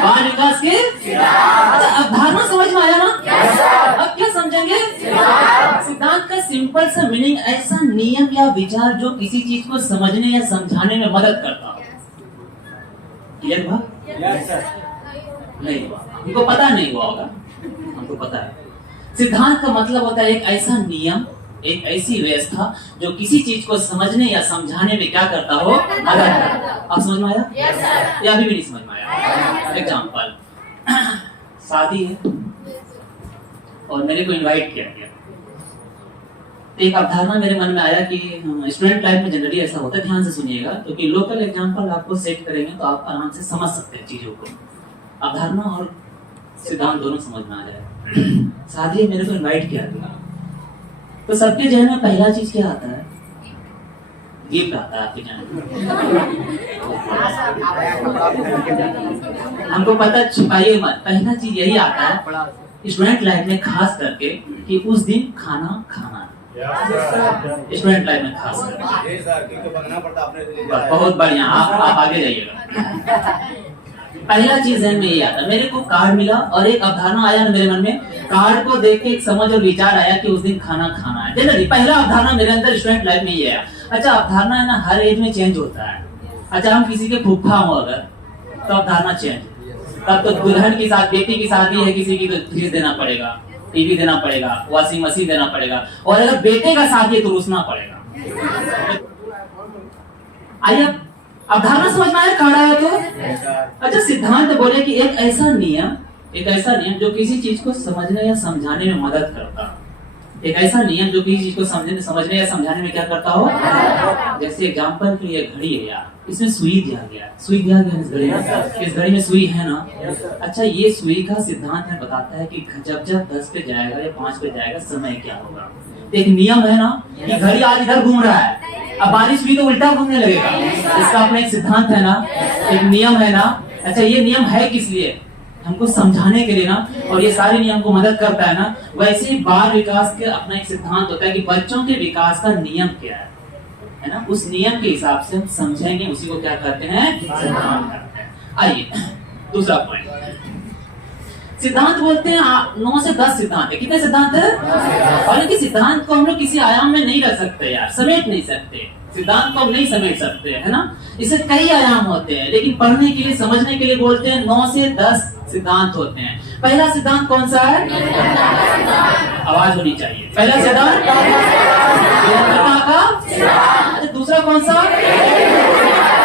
बाल विकास के अब धारणा समझ में आया ना? अब क्या समझेंगे? सिद्धांत का सिंपल सा मीनिंग ऐसा नियम या विचार जो किसी चीज को समझने या समझाने में मदद करता हो। क्लियर हुआ? नहीं हुआ, हमको पता नहीं हुआ होगा, हमको पता है। सिद्धांत का मतलब होता है एक ऐसा नियम, एक ऐसी व्यवस्था जो किसी चीज को समझने या समझाने में क्या करता हो, मदद करता हो। आप समझ में आया? या अभी भी नहीं समझ में आया? एग्जाम्पल, शादी है और मेरे को इनवाइट किया गया। एक अवधारणा मेरे मन में आया कि स्टूडेंट लाइफ में जनरली ऐसा होता है, ध्यान से सुनिएगा, क्योंकि लोकल एग्जांपल आपको सेट करेंगे तो आप आराम से समझ सकते हैं चीजों को। अवधारणा और सिद्धांत दोनों समझ में आ जाए। शादी मेरे को इनवाइट किया गया तो सबके जहन में पहला चीज क्या आता है? गिफ्ट आता है आपके जहन में। हमको पता, छुपाइए मत, पहला चीज यही आता है स्टूडेंट लाइफ में, खास करके कि उस दिन खाना खाना। स्टूडेंट लाइफ में खास करके बहुत बढ़िया, आप आगे जाइएगा। पहला चीज है में यही आता, मेरे को कार्ड मिला और एक अवधारणा आया ना मेरे मन में, कार्ड को देख के एक समझ और विचार आया कि उस दिन खाना खाना है। जनरली पहला अवधारणा मेरे अंदर स्टूडेंट लाइफ में ये है। अच्छा, अवधारणा है ना हर एज में चेंज होता है। अच्छा, हम किसी के फूफा हो अगर तो अवधारणा चेंज, तब तो दुल्हन की साथ बेटी की शादी है किसी की तो फ्रिज देना पड़ेगा, टीवी देना पड़ेगा, वॉशिंग मशीन देना पड़ेगा, और अगर बेटे का शादी है तो रुसना पड़ेगा। आइए अवधारणा समझ में आया? कार्ड आया तो अच्छा, सिद्धांत बोले कि एक ऐसा नियम जो किसी चीज को समझने या समझाने में मदद करता है। एक ऐसा नियम जो किसी चीज को समझने या समझाने में क्या करता हो। जैसे एग्जांपल के लिए घड़ी है यार, इसमें सुई दिया गया है, सुई दिया गया है इस घड़ी में, इस घड़ी में सुई है ना। अच्छा, ये सुई का सिद्धांत है, बताता है कि जब 10 पे जाएगा या 5 पे जाएगा समय क्या होगा। एक नियम है ना कि घड़ी आज इधर घूम रहा है, अब बारिश हुई तो उल्टा घूमने लगेगा। इसका अपना एक सिद्धांत है ना, एक नियम है ना। अच्छा, ये नियम है किस लिए? हमको समझाने के लिए ना, और ये सारे नियम को मदद करता है ना। वैसे ही बाल विकास के अपना एक सिद्धांत होता है कि बच्चों के विकास का नियम क्या है ना, उस नियम के हिसाब से हम समझेंगे, उसी को क्या कहते हैं? सिद्धांत कहते हैं। आइए दूसरा पॉइंट, सिद्धांत बोलते हैं 9 से 10 सिद्धांत है। कितने सिद्धांत है? और इनके सिद्धांत को हम लोग किसी आयाम में नहीं रख सकते यार, समेट नहीं सकते। सिद्धांत को हम नहीं समेट सकते, है ना। इसे कई आयाम होते हैं, लेकिन पढ़ने के लिए, समझने के लिए बोलते हैं 9 से 10 सिद्धांत होते हैं। पहला सिद्धांत कौन सा है? आवाज होनी चाहिए। पहला सिद्धांत निरंतरता का। अच्छा, दूसरा कौन सा?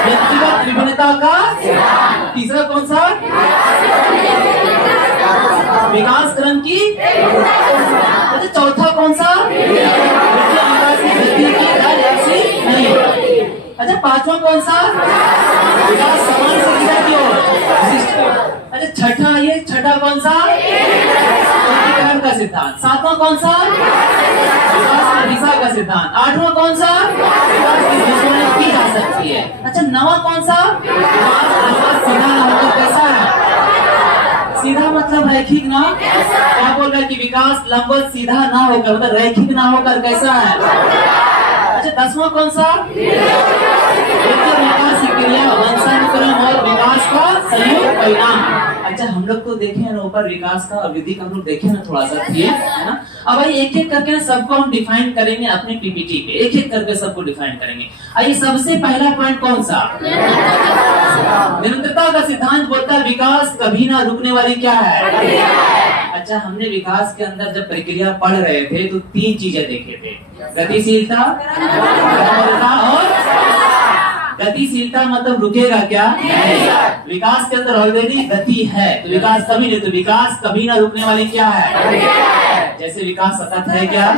व्यक्तिगत विभिन्नता का। तीसरा कौन सा? विकास क्रम की। अच्छा, चौथा कौन सा? नहीं। अच्छा, पांचवा कौन सा? विकास समान संख्या की ओर। अच्छा, छठा, ये छठा कौन सा? एकीकरण का सिद्धांत। सातवां कौन सा? विकास की दिशा का सिद्धांत। आठवां कौन सा? विकास की दुश्मनी की जा सकती है। अच्छा, नवा कौन सा? विकास सीधा ना होकर कैसा है? सीधा मतलब रैखिक ना। क्या बोल रहा है कि विकास लंबवत सीधा ना होकर, मतलब रैखिक ना होकर कैसा है? अच्छा, 10वां कौन सा? विकास की क्रिया, वंशानुक्रम और विकास का संयुक्त परिणाम। अच्छा, हम लोग तो देखे ना ऊपर विकास का और वृद्धि का, हम लोग देखे ना थोड़ा सा, है ना। अब भाई एक एक करके सबको हम डिफाइन करेंगे अपने पीपीटी पे, एक एक करके सबको डिफाइन करेंगे। आइए, सबसे पहला पॉइंट कौन सा? निरंतरता का सिद्धांत बोलता है विकास कभी ना रुकने वाली क्या है। अच्छा, हमने विकास के अंदर जब प्रक्रिया पढ़ रहे थे तो 3 चीजें देखे थे, गतिशीलता और गतिशीलता मतलब रुकेगा क्या? विकास के अंदर ऑलरेडी गति है, तो विकास कभी नहीं, तो विकास कभी ना रुकने वाली क्या है? जैसे विकास सतत है क्या?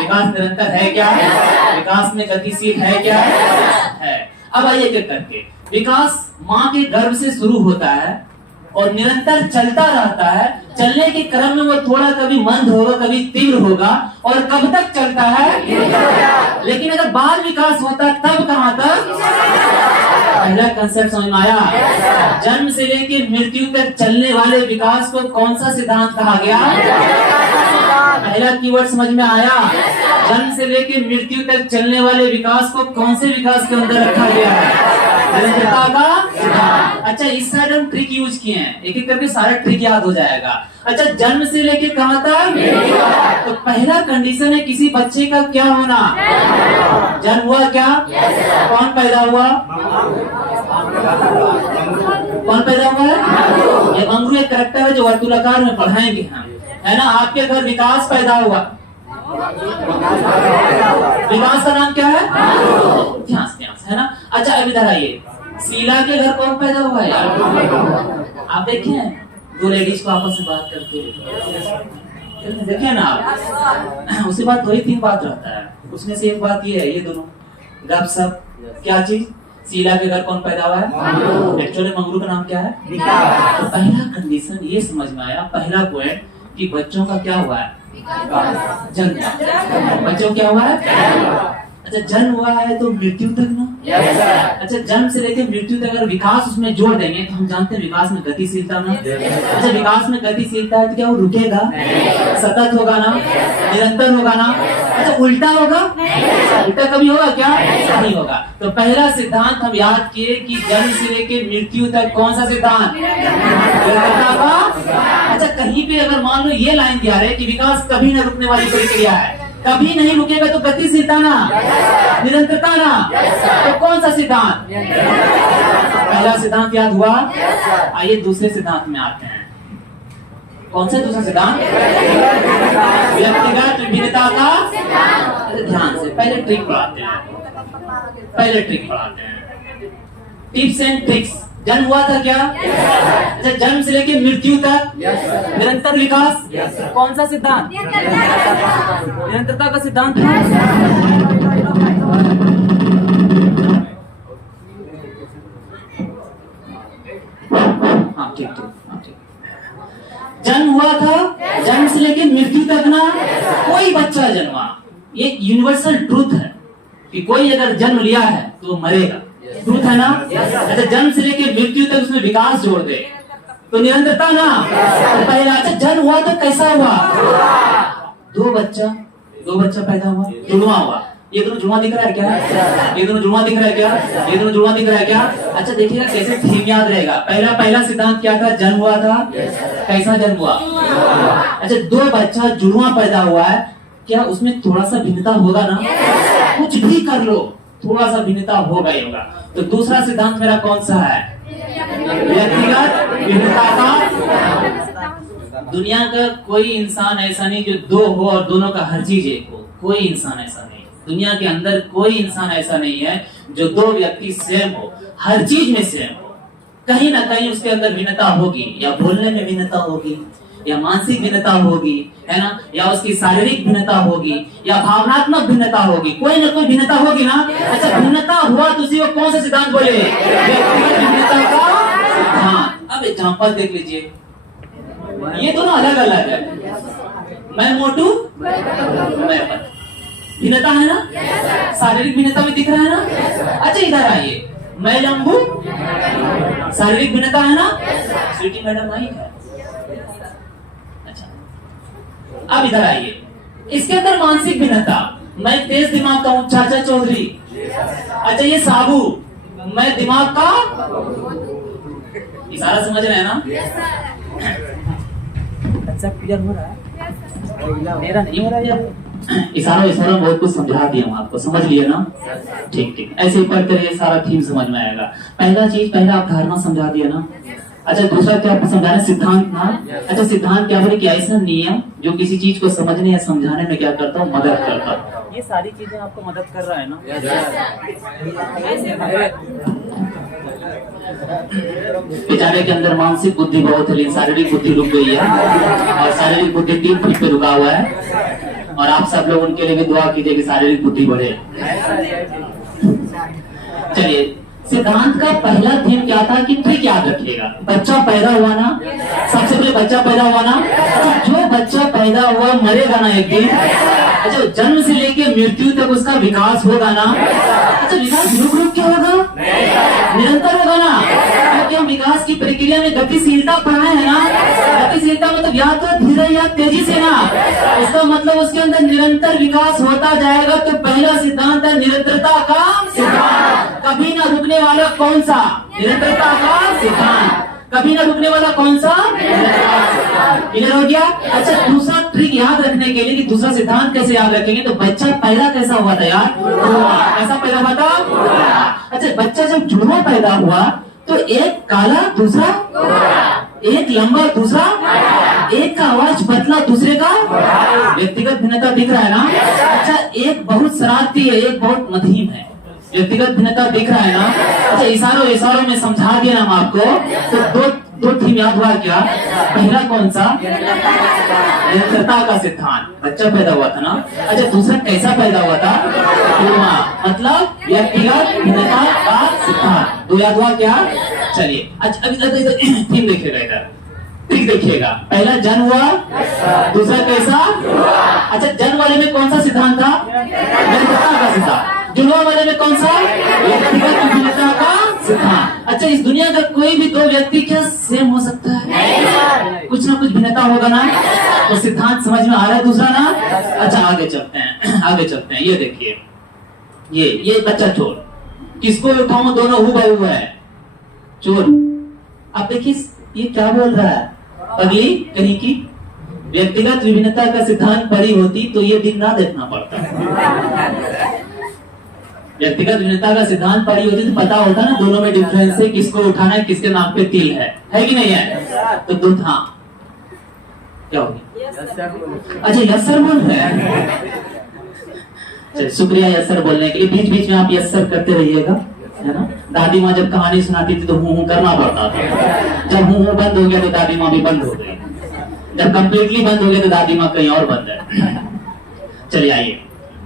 विकास निरंतर है क्या? विकास में गतिशील है क्या? है। अब आइए एक करके, विकास माँ के गर्भ से शुरू होता है और निरंतर चलता रहता है। चलने के क्रम में वो थोड़ा कभी मंद होगा, कभी तीव्र होगा, और कब तक चलता है? लेकिन अगर बाल विकास होता तब कहां तक? पहला कंसेप्ट समझ में आया? जन्म से लेकर मृत्यु तक चलने वाले विकास को कौन सा सिद्धांत कहा गया? पहला कीवर्ड समझ में आया? जन्म से लेके मृत्यु तक चलने वाले विकास को कौन से विकास के अंदर रखा गया है? निरंतरता का। अच्छा, इस साइड हम ट्रिक यूज किए हैं, एक एक करके सारा ट्रिक याद हो जाएगा। अच्छा, जन्म से लेके कहां तक? तो पहला कंडीशन है किसी बच्चे का क्या होना? जन्म हुआ क्या? कौन पैदा हुआ? कौन पैदा हुआ है? ये मंगरू एक करेक्टर है जो वर्तुलाकार में पढ़ाएंगे हम, है ना। आपके घर विकास पैदा हुआ, विकास का नाम क्या है? ध्यान से, है ना। अच्छा, अब इधर आइए, शीला के घर कौन पैदा हुआ है? आप देखे दो लेडीज को आपस में बात करते हुए, देखिए ना आप, उसके बाद 2 ही 3 बात रहता है, उसमें से एक बात ये है, ये दोनों गपशप। क्या चीज? शीला के घर कौन पैदा हुआ है? एक्चुअली मंगरू का नाम क्या है? तो पहला कंडीशन ये समझ में आया, पहला पॉइंट कि बच्चों का क्या हुआ है? जन्म। बच्चों क्या हुआ है? अच्छा, जन्म हुआ है तो मृत्यु तक ना। अच्छा, जन्म से लेकर मृत्यु तक अगर विकास उसमें जोड़ देंगे तो हम जानते हैं विकास में गतिशीलता ना। अच्छा, विकास में गतिशीलता है तो क्या वो रुकेगा? सतत होगा ना, निरंतर होगा ना। अच्छा, उल्टा होगा? उल्टा कभी होगा क्या? नहीं होगा। तो पहला सिद्धांत हम याद किए कि जन्म से लेकर मृत्यु तक कौन सा सिद्धांत? निरंतरता का। अच्छा, कहीं पे अगर मान लो ये लाइन दिया है कि विकास कभी न रुकने वाली प्रक्रिया है, कभी नहीं रुकेगा, तो गतिशीलता ना, निरंतरता ना, तो कौन सा सिद्धांत? पहला सिद्धांत याद हुआ। आइए दूसरे सिद्धांत में आते हैं। कौन सा दूसरा सिद्धांत? व्यक्तिगत विभिन्नता का। ध्यान से, पहले ट्रिक पढ़ाते हैं, टिप्स एंड ट्रिक्स। जन्म हुआ था क्या? अच्छा, जन्म से लेके मृत्यु तक निरंतर विकास। कौन सा सिद्धांत? निरंतरता का सिद्धांत। हाँ, ठीक। जन्म हुआ था, जन्म से लेके मृत्यु तक ना कोई बच्चा जन्मा, ये यूनिवर्सल ट्रूथ है कि कोई अगर जन्म लिया है तो मरेगा। ट्रूथ है ना। अच्छा, जन्म से लेके मृत्यु तक उसमें विकास जोड़ दे तो निरंतरता ना। तो पहला, अच्छा, जन्म हुआ तो कैसा हुआ? दो बच्चा पैदा हुआ, जुड़वा हुआ। ये दोनों जुड़वा दिख रहा है क्या? ये दोनों जुड़वा दिख रहा है क्या? ये दोनों जुड़वा दिख रहा है क्या? अच्छा, देखिएगा कैसे थीम याद रहेगा। पहला सिद्धांत क्या था? जन्म हुआ था। कैसा जन्म हुआ? अच्छा, 2 बच्चा जुड़वा पैदा हुआ है, क्या उसमें थोड़ा सा भिन्नता होगा ना? कुछ भी कर लो, थोड़ा सा भिन्नता होगा ही होगा। तो दूसरा सिद्धांत मेरा कौन सा है? व्यक्तिगत विभिन्नता का। दुनिया का कोई इंसान ऐसा नहीं जो 2 हो और दोनों का हर चीज एक हो। कोई इंसान ऐसा नहीं, दुनिया के अंदर कोई इंसान ऐसा नहीं है जो 2 व्यक्ति सेम हो, हर चीज में सेम हो। कहीं ना कहीं उसके अंदर भिन्नता होगी, या बोलने में भिन्नता होगी, या मानसिक भिन्नता होगी, है ना, या उसकी शारीरिक भिन्नता होगी, या भावनात्मक भिन्नता होगी, कोई ना कोई भिन्नता होगी ना। अच्छा, भिन्नता हुआ तो उसी को कौन सा सिद्धांत बोले? व्यक्तिगत भिन्नता का सिद्धांत। अब एग्जांपल देख लीजिए, ये दोनों अलग अलग है। मैं मोटू, मैं पतला, भिन्नता है ना, शारीरिक भिन्नता भी दिख रहा है ना। अच्छा, इधर आइए, मैं लंबू, शारीरिक भिन्नता है ना। स्वीटी मैडम आई है। अब इधर आइए, इसके अंदर मानसिक भिन्नता, मैं तेज दिमाग का हूँ, चाचा चौधरी। अच्छा, ये साबू, मैं दिमाग का। इशारा समझ रहे हैं ना? अच्छा, क्लियर हो रहा है? मेरा नहीं हो रहा यार। इशारा बहुत कुछ समझा दिया हूँ आपको, समझ लिए ना? ठीक। ऐसे ही पढ़ कर ये सारा थीम समझ में आएगा। पहला आप धारणा समझा दिया ना। अच्छा, दूसरा क्या आपको समझाना? सिद्धांत ना। अच्छा, सिद्धांत क्या बोले कि ऐसा नियम जो किसी चीज को समझने या समझाने में क्या करता हूँ? मदद करता है। ये सारी चीजें आपको मदद कर रहा है ना। बेचारे के अंदर मानसिक बुद्धि बहुत है, लेकिन शारीरिक बुद्धि रुक गई है, और शारीरिक बुद्धि 3 फीट पे रुका हुआ है। और आप सब लोग उनके लिए भी दुआ कीजिए कि शारीरिक बुद्धि बढ़े। चलिए, सिद्धांत का पहला थीम क्या था कि ट्रिक याद रखिएगा। बच्चा पैदा हुआ ना, सबसे पहले बच्चा पैदा हुआ ना। जो बच्चा पैदा हुआ मरेगा ना एक दिन। अच्छा, जन्म से लेके मृत्यु तक उसका विकास होगा ना। अच्छा, विकास रुक रुक क्या होगा? निरंतर होगा ना। क्योंकि हम विकास की प्रक्रिया में गतिशीलता पढ़ाए हैं ना। गतिशीलता मतलब या तो धीरे या तेजी से ना। इसका मतलब उसके अंदर निरंतर विकास होता जाएगा। तो पहला सिद्धांत है निरंतरता का सिद्धांत। कभी ना रुकने वाला कौन सा? निरंतरता का सिद्धांत। कभी ना रुकने वाला कौन सा? क्लियर हो गया? अच्छा, दूसरा ट्रिक याद रखने के लिए कि दूसरा सिद्धांत कैसे याद रखेंगे, तो बच्चा पैदा कैसा हुआ था यार? कैसा पैदा हुआ था? अच्छा, बच्चा जब जुड़वा पैदा हुआ तो एक काला दूसरा, एक लंबा दूसरा, एक का आवाज पतला दूसरे का। व्यक्तिगत भिन्नता दिख रहा है ना? अच्छा, एक बहुत शरारती है, एक बहुत मध्यम है। व्यक्तिगत भिन्नता दिख रहा है ना? अच्छा, इशारों में समझा दिया हम आपको। तो दो थीम याद हुआ क्या? पहला कौन सा? निरंतरता का सिद्धांत, बच्चा पैदा हुआ था ना। अच्छा, दूसरा कैसा पैदा हुआ था? जुड़वा, मतलब व्यक्तिगत भिन्नता का सिद्धांत। दो याद हुआ क्या? चलिए, अच्छा थीम देखिएगा, इधर ट्रिक देखिएगा। पहला जन्म हुआ, दूसरा कैसा? अच्छा, जन्म वाले में कौन सा सिद्धांत था? निरंतरता का सिद्धांत। जुड़वा वाले में कौन सा? व्यक्तिगत भिन्नता का सिद्धांत। अच्छा, इस दुनिया का कोई भी दो व्यक्ति क्या सेम हो सकता है? कुछ ना कुछ भिन्नता होगा ना। तो सिद्धांत समझ में आ रहा है दूसरा ना? अच्छा, आगे चलते हैं। ये देखिए, ये बच्चा चोर, किसको उठाऊं? दोनों हूबहू है। चोर, आप देखिए ये क्या बोल रहा है? अगली कहीं की व्यक्तिगत विभिन्नता का सिद्धांत पढ़ी होती तो ये दिन ना देखना पड़ता। व्यक्तिगत विभिन्नता का सिद्धांत पढ़ी होती तो पता होता ना दोनों में डिफरेंस है, किसको उठाना है, किसके नाम पे तिल है कि नहीं है? तो दो था क्या हो गया? अच्छा, यस सर बोल रहे हैं। शुक्रिया यस सर बोलने के लिए। बीच बीच में आप यस सर करते रहिएगा, है ना। दादी माँ जब कहानी सुनाती थी तो हूँ करना पड़ता था। जब हूँ बंद हो गया तो दादी माँ भी बंद हो गई। जब कंप्लीटली बंद हो गया तो दादी माँ कहीं और बंद है। चलिए आइए,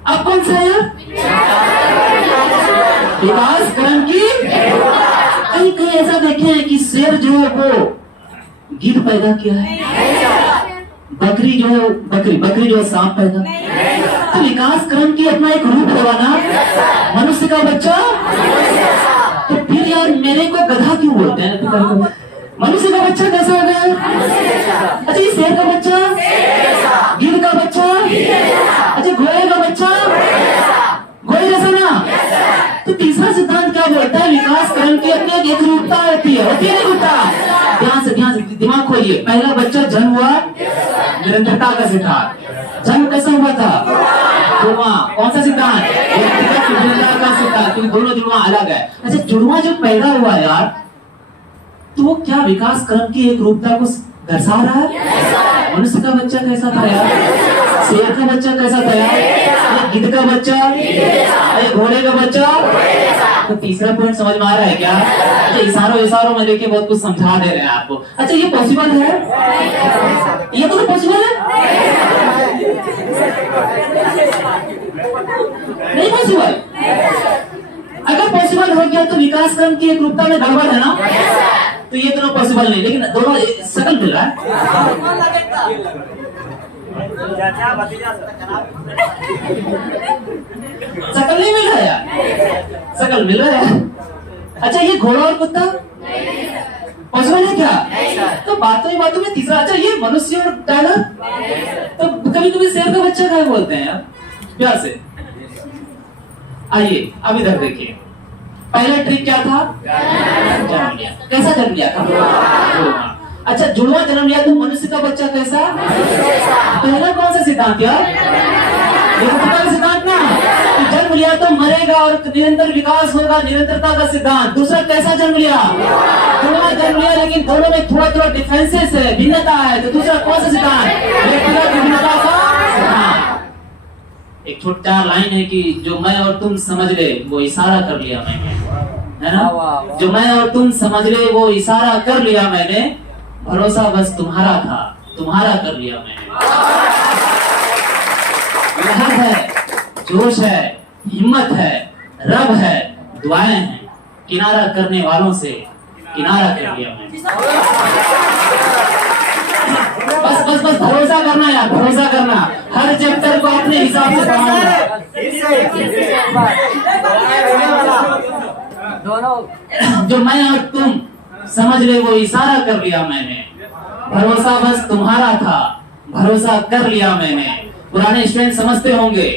अब कौन सा है? विकास क्रम की। कहीं ऐसा देखे हैं कि शेर जो है वो गिद्ध पैदा किया है, बकरी जो सांप पैदा। तो विकास क्रम की अपना एक रूप होगा ना। मनुष्य का बच्चा, तो फिर यार मेरे को गधा क्यों बोलते हैं? मनुष्य का बच्चा कैसा हो गया? अच्छा, ये शेर का बच्चा, गिद्ध का बच्चा, अच्छा घोड़े का बच्चा, घोड़े जैसा ना। तो तीसरा सिद्धांत क्या बोलता है? विकास क्रम की अपनी एक रूपता होती है नहीं रूपता? ध्यान से दिमाग खोलिए। पहला बच्चा जन्म हुआ, निरंतरता का सिद्धांत। जन्म कैसा हुआ था? जुड़वा। कौन सा सिद्धांत? व्यक्तिगत विभिन्नता का सिद्धांत, क्योंकि दोनों जुड़वा अलग है। अच्छा, जुड़वा जब पैदा हुआ यार, तो वो क्या विकास क्रम की एक रूपता को दर्शा रहा है? मनुष्य का बच्चा कैसा था यार? शेर का बच्चा कैसा था यार? गिद्ध का बच्चा, घोड़े का बच्चा। तो तीसरा पॉइंट समझ में आ रहा है क्या? अच्छा, इशारों में लेके बहुत कुछ समझा दे रहे हैं आपको। अच्छा, ये पॉसिबल है? ये तो पॉसिबल है? नहीं पॉसिबल। अगर पॉसिबल हो गया तो विकास क्रम की एक रूपता में गड़बड़ है ना। तो ये दोनों पॉसिबल नहीं, लेकिन दोनों शकल मिल रहा है। शकल नहीं मिल रहा है यार, शकल मिल रहा है। अच्छा, ये घोड़ा और कुत्ता पॉसिबल है क्या? तो बातों में तीसरा। अच्छा, ये मनुष्य और टाइगर, तो कभी कभी शेर का बच्चा क्या बोलते हैं यार, प्यार से। आइए अब इधर देखिए, पहला ट्रिक क्या था? जन्म लिया। कैसा जन्म लिया था? जुड़वा। अच्छा, जुड़वा जन्म लिया तो मनुष्य का बच्चा कैसा? पहला कौन सा सिद्धांत यार? सिद्धांत ना। तो जन्म लिया तो मरेगा और निरंतर विकास होगा, निरंतरता का सिद्धांत। दूसरा कैसा जन्म लिया? जुड़वा जन्म लिया, लेकिन दोनों में थोड़ा डिफरेंसेस है, भिन्नता है। तो दूसरा कौन सा सिद्धांत? व्यक्तिगत भिन्नता का सिद्धांत। एक छोटा लाइन है कि जो मैं और तुम समझ ले वो इशारा कर लिया मैंने, है ना। जो मैं और तुम समझ ले वो इशारा कर लिया मैंने, भरोसा बस तुम्हारा था, तुम्हारा कर लिया मैंने। लहर है, जोश है, हिम्मत है, रब है, दुआएं हैं, किनारा करने वालों से किनारा कर लिया मैंने। बस भरोसा करना यार, भरोसा करना। हर चैप्टर को अपने हिसाब से पढ़ाना। दोनों जो मैं और तुम समझ ले वो इशारा कर लिया मैंने, भरोसा बस तुम्हारा था, भरोसा कर लिया मैंने। पुराने स्टूडेंट समझते होंगे,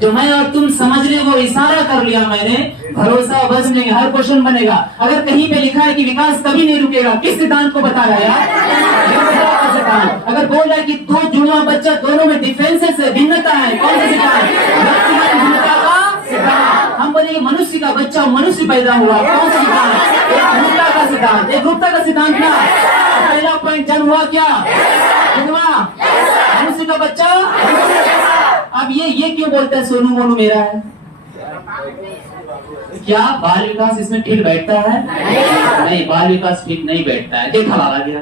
जो मैं और तुम समझ ले वो इशारा कर लिया मैंने, भरोसा बस नहीं। हर क्वेश्चन बनेगा, अगर कहीं पे लिखा है कि विकास कभी नहीं रुकेगा, किस सिद्धांत को बता रहा है यार? सिद्धांत। अगर बोल रहा है कि दो जुड़वा बच्चा दोनों में डिफरेंसेस है, भिन्नता है, कौन सा सिद्धांत? भिन्नता का सिद्धांत। हम बोलेंगे मनुष्य का बच्चा मनुष्य पैदा हुआ, कौन सा सिद्धांत? एक भिन्नता का सिद्धांत, एक रूपता का सिद्धांत। क्या पहला पॉइंट? जन्म हुआ क्या? जुड़वा मनुष्य का बच्चा। अब ये क्यों बोलता है सोनू मोनू मेरा है? क्या बाल विकास इसमें ठीक बैठता है? नहीं, बाल विकास ठीक नहीं बैठता है। देखा बाबा गया,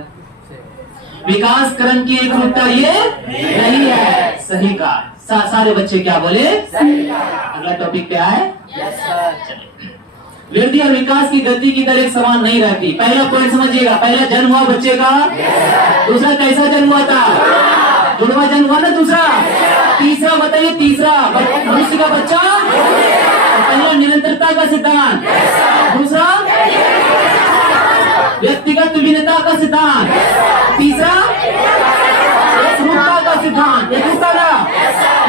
विकास क्रम की एक रूपता ये नहीं है। सही कहा। सारे बच्चे क्या बोले? अगला टॉपिक क्या है? वृद्धि और विकास की गति की तरह समान नहीं रहती। पहला पॉइंट समझिएगा, पहला जन्म हुआ बच्चे का, दूसरा कैसा जन्म हुआ था? जुड़वा जन्म हुआ ना। दूसरा, तीसरा बताइए, तीसरा मनुष्य का बच्चा। पहला निरंतरता का सिद्धांत, दूसरा व्यक्तिगत भिन्नता का सिद्धांत, तीसरा एकरूपता का सिद्धांत। एकरूपता का,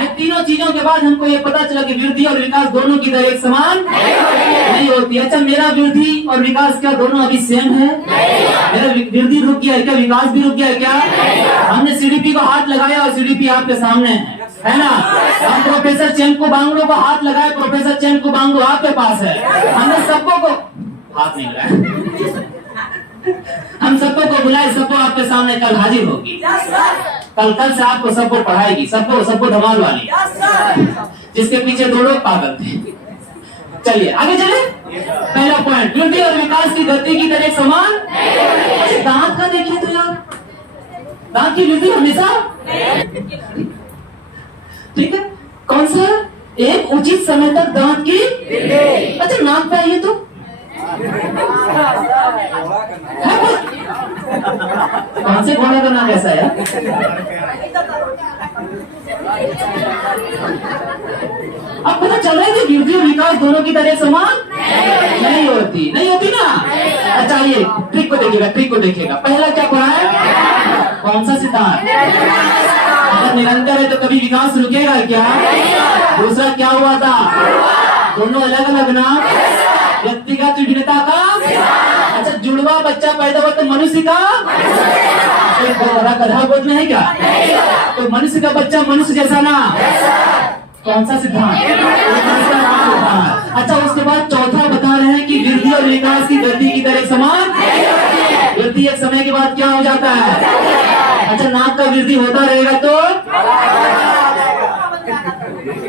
ये तीनों चीजों के बाद हमको ये पता चला कि वृद्धि और विकास दोनों की दर एक समान नहीं होती। अच्छा, मेरा वृद्धि और विकास क्या दोनों अभी सेम है? मेरा वृद्धि रुक गया है क्या? विकास भी रुक गया है क्या? हमने सीडीपी को हाथ लगाया और सीडीपी आपके सामने है ना? हम प्रोफेसर चेंकू बांगड़ो को हाथ लगाए, प्रोफेसर चेंकू बांगड़ो आपके पास है। हमने सबको को हाथ नहीं लगाया, हम सबको को बुलाए, सबको आपके सामने कल हाजिर होगी। कल से आपको सबको पढ़ाएगी, सबको धमाल वाली, जिसके पीछे दो लोग पागल थे। चलिए आगे चले। पहला पॉइंट, वृद्धि और विकास की गति की तरह समान। दांत का देखिए तो यार, दांत की वृद्धि हमेशा ठीक है। कौन सा? एक उचित समय तक दांत की। अच्छा, नाक पे आइए तो कौन से घोड़ा का नाम ऐसा है? अब पता चल रहा है कि वृद्धि और विकास दोनों की तरह समान नहीं होती ना। अच्छा, ये ट्रिक को देखिएगा। पहला क्या पढ़ा है? कौन सा सिद्धांत? अगर निरंतर है तो कभी विकास रुकेगा क्या? दूसरा क्या हुआ था? दोनों अलग अलग ना, व्यक्तिगत भिन्नता का। अच्छा, जुड़वा बच्चा पैदा हुआ तो मनुष्य का गधा गोद में है क्या? तो मनुष्य का बच्चा मनुष्य जैसा ना। कौन सा सिद्धांत? अच्छा, उसके बाद चौथा बता रहे हैं कि वृद्धि और विकास की गति की तरह समान। वृद्धि एक समय के बाद क्या हो जाता है? अच्छा, नाक का वृद्धि होता रहेगा तो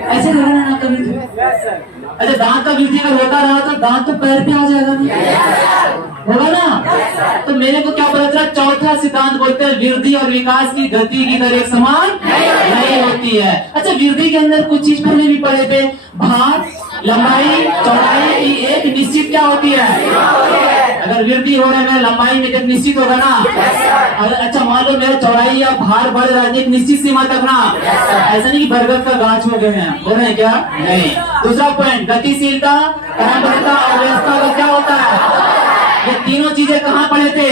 ऐसे रहेगा नाक का वृद्धि। अच्छा, दांत का वृद्धि अगर होता रहा तो दांत तो पैर पे आ जाएगा होगा ना। तो मेरे को क्या पता चला? चौथा सिद्धांत बोलते हैं वृद्धि और विकास की गति की दर एक समान नहीं होती है। अच्छा, वृद्धि के अंदर कुछ चीज पहले भी पढ़े थे, भार, लंबाई, चौड़ाई की एक निश्चित क्या होती है? अगर वृद्धि हो रहा है लंबाई में एक निश्चित होगा ना। अच्छा, मान लो मेरा चौड़ाई या भार बढ़ रहा है एक निश्चित सीमा तक ना। ऐसा नहीं कि बरगद का गाछ हो गए हैं, हो रहे हैं क्या? नहीं। दूसरा पॉइंट, गतिशीलता, परंपरा और व्यवस्था का क्या होता है? ये तीनों चीजें कहाँ पढ़े थे?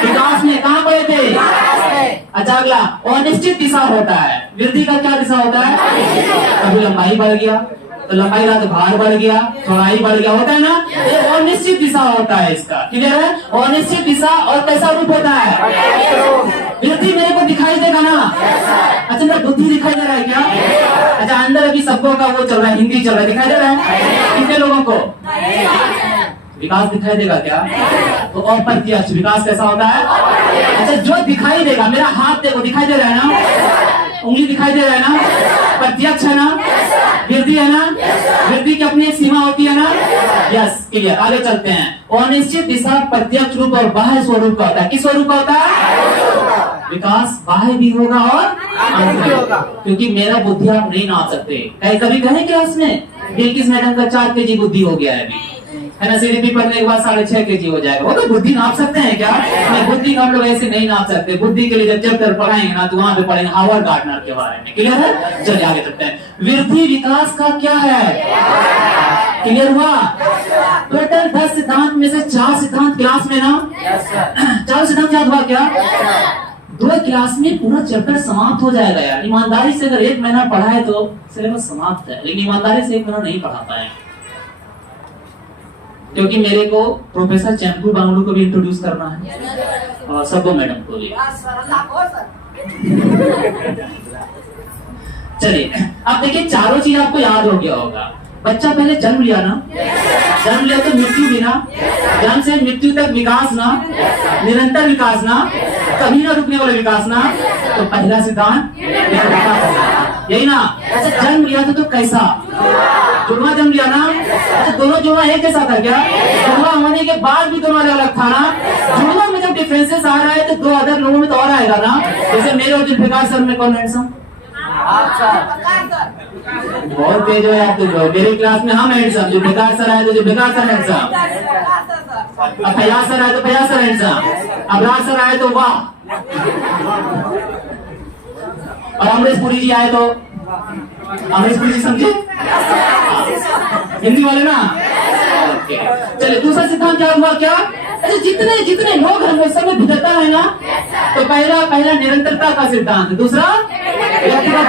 विकास में। कहाँ पढ़े थे? अच्छा, अगला अनिश्चित दिशा होता है। वृद्धि का क्या दिशा होता है? कभी लंबाई बढ़ गया तो लंबाई रहा तो भार बढ़ गया, चौड़ाई बढ़ गया, होता है ना। ये अनिश्चित दिशा होता है इसका। क्लियर है? अनिश्चित दिशा और कैसा रूप होता है? वृद्धि मेरे को दिखाई देगा ना। अच्छा, मेरा बुद्धि दिखाई दे रहा है क्या? अच्छा, अंदर अभी सबको का वो चल रहा है, हिंदी चल रहा है, दिखाई दे रहा है कितने लोगों को? विकास दिखाई देगा क्या? तो अप्रत्यक्ष विकास कैसा होता है? अच्छा, जो दिखाई देगा, मेरा हाथ देखो दिखाई दे रहा है ना, उंगली दिखाई दे रहा है ना, प्रत्यक्ष है ना, वृद्धि है ना, वृद्धि की अपनी एक सीमा होती है ना। Yes, clear. आगे चलते हैं। अनिश्चित दिशा प्रत्यक्ष रूप और बाह्य स्वरूप का होता है। किस स्वरूप का होता है? विकास बाह्य भी होगा और आंतरिक होगा, क्योंकि मेरा बुद्धि आप नहीं नाप सकते। कभी कहे क्या उसमें बिल्किस मैडम का 4 kg बुद्धि हो गया है अभी, है ना। सीडीपी पढ़ने के बाद 6.5 kg हो जाएगा। वो तो बुद्धि नाप सकते हैं क्या? नहीं, बुद्धि को हम लोग ऐसे नहीं नाप सकते। बुद्धि के लिए जब चैप्टर पढ़ाएंगे ना तो वहां पे पढ़ेंगे हावर्ड गार्डनर के बारे में। क्लियर है? चलिए आगे चलते हैं। वृद्धि विकास का क्या है? क्लियर हुआ? टोटल 10 सिद्धांत में से 4 सिद्धांत क्लास में ना, 4 सिद्धांत याद हुआ क्या? 2 क्लास में पूरा चैप्टर समाप्त हो जाएगा यार। ईमानदारी से अगर 1 महीना पढ़ा है तो सिलेबस समाप्त है, लेकिन ईमानदारी से 1 महीना नहीं पढ़ा पाए, क्योंकि मेरे को प्रोफेसर चैम्पू बांगड़ू को भी इंट्रोड्यूस करना है और सबको मैडम को भी। चलिए अब देखिए, चारों चीज आपको याद हो गया होगा। बच्चा पहले जन्म लिया ना, जन्म लिया तो मृत्यु भी ना, जन्म से मृत्यु तक विकास ना, निरंतर विकास ना, कभी ना रुकने वाला विकास ना। तो पहला सिद्धांत यही ना। अच्छा जन्म लिया तो कैसा? जुड़वा जन्म लिया ना। अच्छा दोनों जुड़वा एक जैसा था क्या? जुड़वा होने के बाद भी दोनों अलग अलग था ना। जुड़वा में जब डिफरेंसेस आ रहा है तो 2 अदर लोगों में तो और आएगा ना। जैसे मेरे और जुल्फिकार सर में कौन हैंडसम? बहुत तेज हो यार तुम लोग। मेरी क्लास में हम हैंडसम, जुल्फिकार सर आए तो जुल्फिकार सर हैंडसम, अब फयाज सर आए तो Fayaz sir handsome, Abrar sir आए तो वाह, और अमरीश पुरी जी आए तो अमरीश पुरी जी, समझे हिंदी वाले ना। चलिए दूसरा सिद्धांत क्या हुआ क्या? अच्छा जितने जितने लोग हैं वो सब में भिन्नता है ना। तो पहला निरंतरता का सिद्धांत, दूसरा व्यक्तिगत।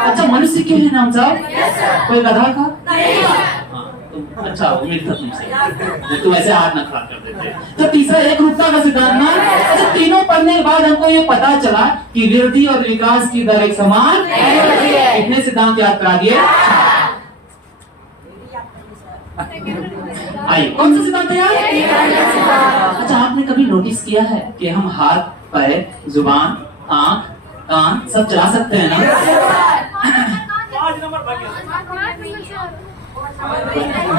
अच्छा मनुष्य क्यों है नाम साहब? कोई गधा का? अच्छा उम्मीद था तुमसे, तुम ऐसे हाथ ना खड़ा कर देते। तो तीसरा एक रूपता का सिद्धांत ना। अच्छा तीनों पढ़ने के बाद हमको ये पता चला कि वृद्धि और विकास की दर एक समान कितने सिद्धांत याद करा दिए? आइए कौन सा सिद्धांत है यार? अच्छा आपने कभी नोटिस किया है कि हम हाथ, पैर, जुबान, आंख, कान सब चला सकते हैं ना?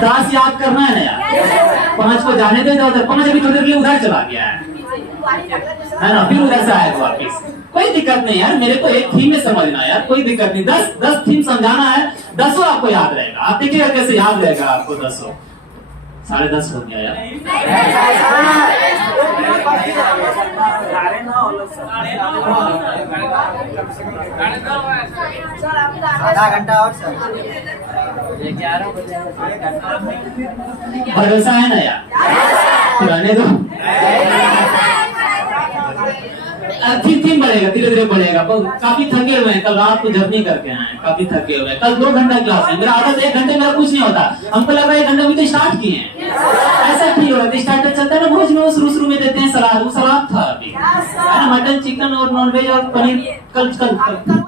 10 याद करना है ना यार, 5 को जाने दे उधर, 5 अभी थोड़ी देर के लिए उधर चला गया है ना, फिर उधर से आएगा वापिस। कोई दिक्कत नहीं यार, मेरे को एक थीम में समझना यार, कोई दिक्कत नहीं। 10 थीम समझाना है, 10 आपको याद रहेगा। आप देखिएगा कैसे याद रहेगा आपको 10। 10:30 हो गया यार। आधा घंटा और सर, 11 बजे भरोसा है ना यार? पुराने दो थीम बढ़ेगा, धीरे धीरे बढ़ेगा। काफी थके हुए हैं, कल रात को जर्नी करके आए हैं, काफी थके हुए हैं। कल 2 घंटा क्लास है, मेरा आदत 1 घंटे मेरा कुछ नहीं होता। हमको लग रहा है 1 घंटा भी तो स्टार्ट किए हैं, ऐसा फील हो रहा है। स्टार्टर चलता है ना भोज में, वो शुरू में देते हैं सलाद, वो सलाद था अभी, मटन चिकन और नॉनवेज और पनीर। कल